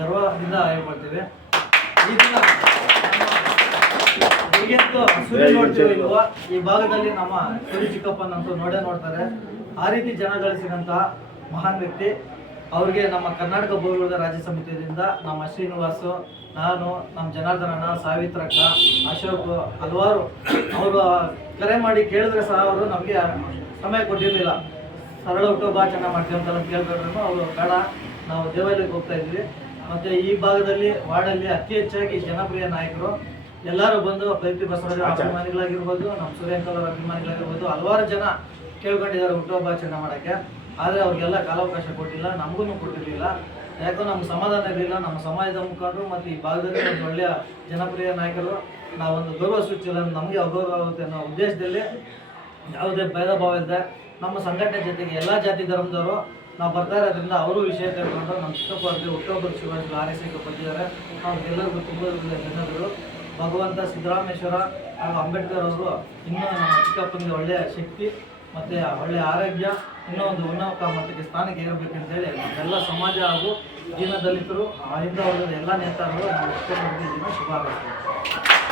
ಗರ್ವದಿಂದ ಹೇಳ್ಕೊಳ್ತೀವಿ. ಈ ದಿನ ಹೇಗೆಂತೂ ಸೂರ್ಯ ನೋಡ್ತೀವಿ ಇಲ್ವೋ, ಈ ಭಾಗದಲ್ಲಿ ನಮ್ಮ ಸೂರ್ಯ ಚಿಕ್ಕಪ್ಪನಂತೂ ನೋಡೇ ನೋಡ್ತಾರೆ. ಆ ರೀತಿ ಜನ ಗಳಿಸಿದಂತಹ ಮಹಾನ್ ವ್ಯಕ್ತಿ ಅವ್ರಿಗೆ ನಮ್ಮ ಕರ್ನಾಟಕ ಬಹುವಿಧ ರಾಜ್ಯ ಸಮಿತಿಯಿಂದ ನಮ್ಮ ಶ್ರೀನಿವಾಸು, ನಾನು, ನಮ್ಮ ಜನಾರ್ದನಣ್ಣ, ಸಾವಿತ್ರಕ್ಕ, ಅಶೋಕ್, ಹಲವಾರು ಅವರು ಕರೆ ಮಾಡಿ ಕೇಳಿದ್ರೆ ಸಹ ಅವರು ನಮಗೆ ಸಮಯ ಕೊಟ್ಟಿರಲಿಲ್ಲ. ಸರಳ ಹುಟ್ಟುಹಬ್ಬಾಚರಣೆ ಮಾಡ್ತೀವಿ ಅಂತ ಕೇಳ್ಕೊಂಡ್ರು ಅವರು ಬೇಡ, ನಾವು ದೇವಾಲಯಕ್ಕೆ ಹೋಗ್ತಾ ಇದ್ವಿ. ಮತ್ತು ಈ ಭಾಗದಲ್ಲಿ ವಾರ್ಡಲ್ಲಿ ಅತಿ ಹೆಚ್ಚಾಗಿ ಜನಪ್ರಿಯ ನಾಯಕರು ಎಲ್ಲರೂ ಬಂದು ಪ್ರತಿ ಬಸವರಾಜ ಅಭಿಮಾನಿಗಳಾಗಿರ್ಬೋದು, ನಮ್ಮ ಸೂರ್ಯಂಕಲ್ ಅವರ ಅಭಿಮಾನಿಗಳಾಗಿರ್ಬೋದು, ಹಲವಾರು ಜನ ಕೇಳ್ಕೊಂಡಿದ್ದಾರೆ ಹುಟ್ಟುಹಬ್ಬಾಚರಣೆ ಮಾಡೋಕ್ಕೆ. ಆದರೆ ಅವ್ರಿಗೆಲ್ಲ ಕಾಲಾವಕಾಶ ಕೊಟ್ಟಿಲ್ಲ, ನಮಗೂ ಕೊಟ್ಟಿರಲಿಲ್ಲ. ಯಾಕೋ ನಮ್ಗೆ ಸಮಾಧಾನ ಇರಲಿಲ್ಲ. ನಮ್ಮ ಸಮಾಜದ ಮುಖಂಡರು ಮತ್ತು ಈ ಭಾಗದಲ್ಲಿ ಒಂದು ಒಳ್ಳೆಯ ಜನಪ್ರಿಯ ನಾಯಕರು, ನಾವೊಂದು ಗೌರವ ಸೂಚಿಲ್ಲ, ನಮಗೆ ಅಗೌರವ ಆಗುತ್ತೆ ಅನ್ನೋ ಉದ್ದೇಶದಲ್ಲಿ ಯಾವುದೇ ಭೇದ ಭಾವ ಇಲ್ಲದೆ ನಮ್ಮ ಸಂಘಟನೆ ಜೊತೆಗೆ ಎಲ್ಲ ಜಾತಿ ಧರ್ಮದವರು ನಾವು ಬರ್ತಾ ಇರೋದ್ರಿಂದ ಅವರು ವಿಷಯ ತಿಳ್ಕೊಂಡು ನಮ್ಮ ಚಿಕ್ಕಪ್ಪ ಅವರಿಗೆ ಹುಟ್ಟುಹಬ್ಬದ ಶುಭಾಶಯಗಳು ಹಾರೈಸಲಿಕ್ಕೆ ಬಂದಿದ್ದಾರೆ. ಅವ್ರಿಗೆಲ್ಲರಿಗೂ ತುಂಬ ಧನ್ಯವಾದಗಳು. ಭಗವಂತ ಸಿದ್ದರಾಮೇಶ್ವರ ಹಾಗೂ ಅಂಬೇಡ್ಕರ್ ಅವರು ಇನ್ನೂ ನಮ್ಮ ಚಿಕ್ಕಪ್ಪನಿಗೆ ಒಳ್ಳೆಯ ಶಕ್ತಿ ಮತ್ತು ಒಳ್ಳೆಯ ಆರೋಗ್ಯ, ಇನ್ನೂ ಒಂದು ಉನ್ನತ ಮಟ್ಟಕ್ಕೆ ಸ್ಥಾನಕ್ಕೆ ಏರಬೇಕಂತೇಳಿ ಎಲ್ಲ ಸಮಾಜ ಹಾಗೂ ದೀನ ದಲಿತರು, ಹಿಂದೆ ವರ್ಗದ ಎಲ್ಲ ನೇತಾರರು ನಮ್ಮ ಚಿಕ್ಕಪ್ಪನಿಗೆ ಶುಭ ಹಾರೈಸ್ತಾರೆ.